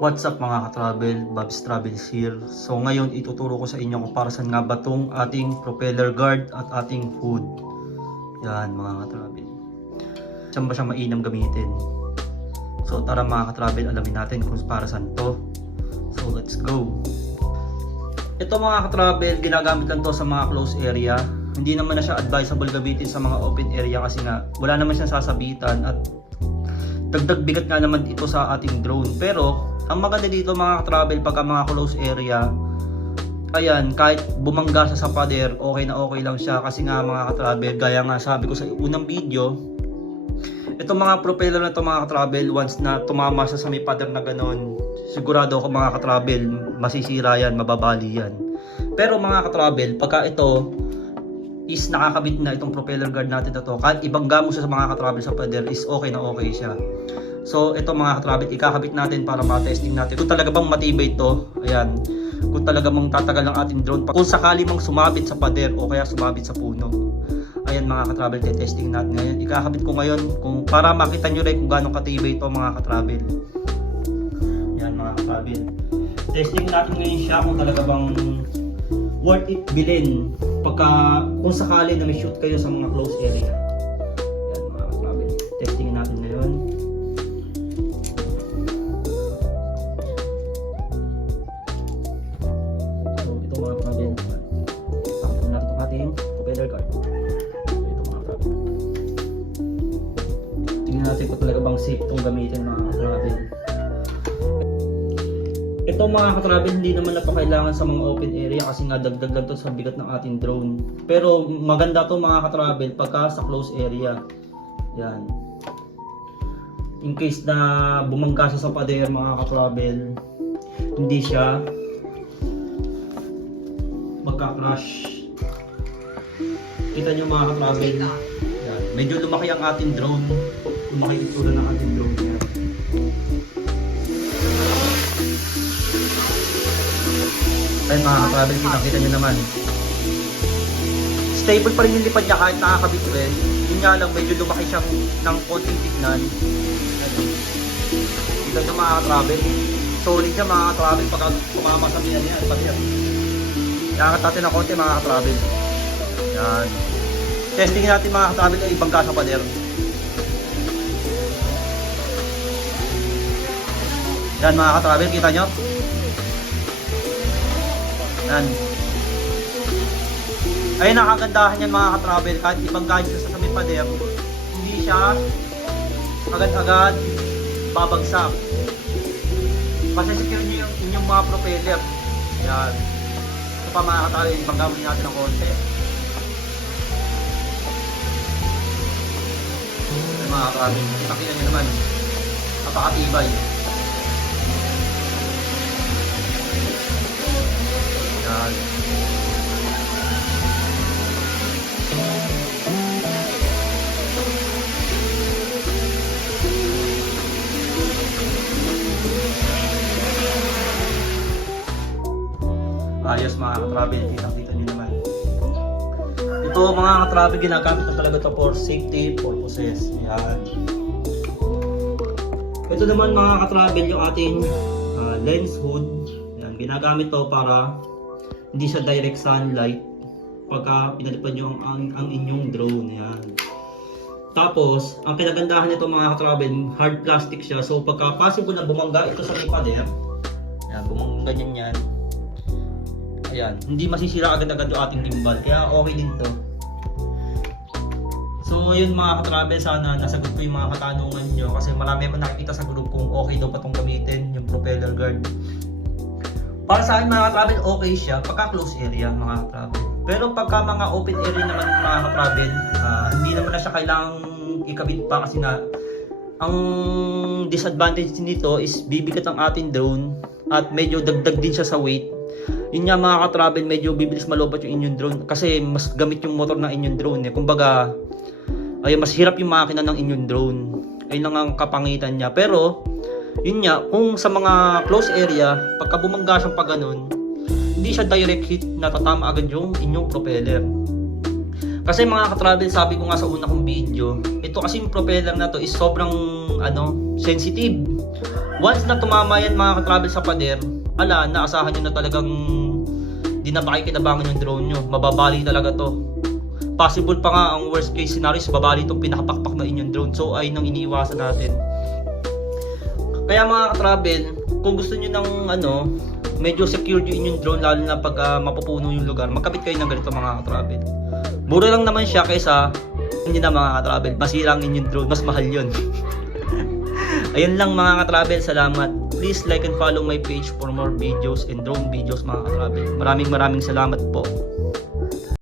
What's up mga ka-travel, Bob's Travels here. So ngayon ituturo ko sa inyo kung para saan nga ba itong ating propeller guard at ating hood. Yan mga ka-travel. Saan ba siya mainam gamitin? So tara mga ka-travel, alamin natin kung para saan to. So let's go. Ito mga ka-travel, ginagamit lang to sa mga close area. Hindi naman na siya advisable gamitin sa mga open area kasi nga wala naman siyang sasabitan at dagdag bigat nga naman ito sa ating drone. Pero ang maganda dito mga ka-travel, pagka mga close area, ayan, kahit bumangga siya sa pader, okay na okay lang siya. Kasi nga mga ka-travel, gaya nga sabi ko sa unang video, itong mga propeller na ito mga ka-travel, once na tumama siya sa may pader na ganon, sigurado ako mga ka-travel, masisira yan, mababali yan. Pero mga ka-travel, pagka ito is nakakabit na itong propeller guard natin na to, kahit ibangga mo siya sa mga ka-travel sa pader, is okay na okay siya. So ito mga ka-travel, ikakabit natin para ma-testing natin kung talaga bang matibay ito. Ayan, kung talaga bang tatagal ang ating drone, kung sakali mang sumabit sa pader o kaya sumabit sa puno. Ayan mga ka-travel, testing natin ngayon. Ikakabit ko ngayon kung para makita nyo rin kung gaano katibay ito mga ka-travel. Ayan mga ka-travel, testing natin ngayon siya kung talaga bang worth it bilhin pagka kung sakali na may shoot kayo sa mga close area. Ayan mga ka-travel, testing natin ngayon. Propeller guard. Ito mga ka-travel. Tingnan natin kung talaga bang safe itong gamitin mga ka-travel. Ito mga ka-travel, hindi naman na kailangan sa mga open area kasi nga dagdag lang to sa bigat ng ating drone. Pero maganda to mga ka-travel pagka sa close area. Yan. In case na bumangga siya sa pader mga ka-travel, hindi siya magka-crash. Kita nyo mga ka-travel, yan. Medyo lumaki ang ating drone. Lumaki itsura ng ating drone. Yan. Ayun mga ka-travel, kita nyo naman. Stable pa rin yung lipad niya kahit nakakabit rin. Yun nga lang, medyo lumaki siya ng konting tignan. Kita nyo mga ka-travel. Solid siya mga ka-travel pagka tumama sa miyan niya. Iangat natin ng konti mga ka-travel. Yan. Testing natin mga ka-travel ay ibangga sa pader. Yan mga ka-travel, kita nyo? Yan. Ayun ang kagandahan yan mga ka-travel, kahit ibangga siya sa may pader, hindi siya agad-agad babagsak. Kasi secure nyo yung inyong mga propeller. Yan. Ito pa mga ka-travel, ibangga mo natin ng konti. Mga ka-travel, nakita nyo naman, napakatibay. Yan. Ayos mga ka-travel, kita nyo naman. Ito mga ka-travel, ginagamit na talaga ito for safety purposes. Yan. Ito naman mga ka-travel, yung ating lens hood. Yan. Ginagamit to para hindi siya direct sunlight pagka pinalipad nyo ang inyong drone. Yan. Tapos, ang kinagandahan nito mga ka-travel, hard plastic siya. So pagka possible na bumangga ito sa may pader, yan, bumangga ganyan. Ayan, hindi masisira agad-agad yung ating gimbal, kaya okay din to. So yun mga ka-travel, sana nasagot ko yung mga katanungan nyo kasi marami akong nakikita sa group kung okay daw pa itong gamitin, yung propeller guard. Para sa akin mga ka-travel, okay siya pagka close area mga ka-travel. Pero pagka mga open area naman mga ka-travel, hindi naman na siya kailangang ikabit pa kasi na ang disadvantage nito is bibigat ang ating drone at medyo dagdag din siya sa weight. Yun nga mga ka-travel, medyo bibilis malobat yung inyong drone kasi mas gamit yung motor ng inyong drone. Kumbaga, ay mas hirap yung makina ng inyong drone. Ayun lang ang kapangitan niya. Pero, yun nga, kung sa mga close area, pagka bumangga siyang pa ganun, hindi siya direct hit na tatama agad yung inyong propeller. Kasi mga ka-travel, sabi ko nga sa una kong video, ito kasi yung propeller na to is sobrang sensitive. Once na tumama yan mga ka-travel sa pader, ala, naasahan nyo na talagang di na pakikinabangan yung drone nyo. Mababali talaga to. Possible pa nga ang worst case scenario is babali itong pinakapakpak na inyong drone. So ay nang iniiwasan natin. Kaya mga ka-travel, kung gusto nyo ng medyo secured yung inyong drone, lalo na pag mapupuno yung lugar, magkabit kayo ng ganito mga ka-travel. Mura lang naman siya kaysa hindi na mga ka-travel, masira ang inyong drone, mas mahal yun. Ayun lang mga ka-travel, salamat. Please like and follow my page for more videos and drone videos mga ka-travel. Maraming salamat po.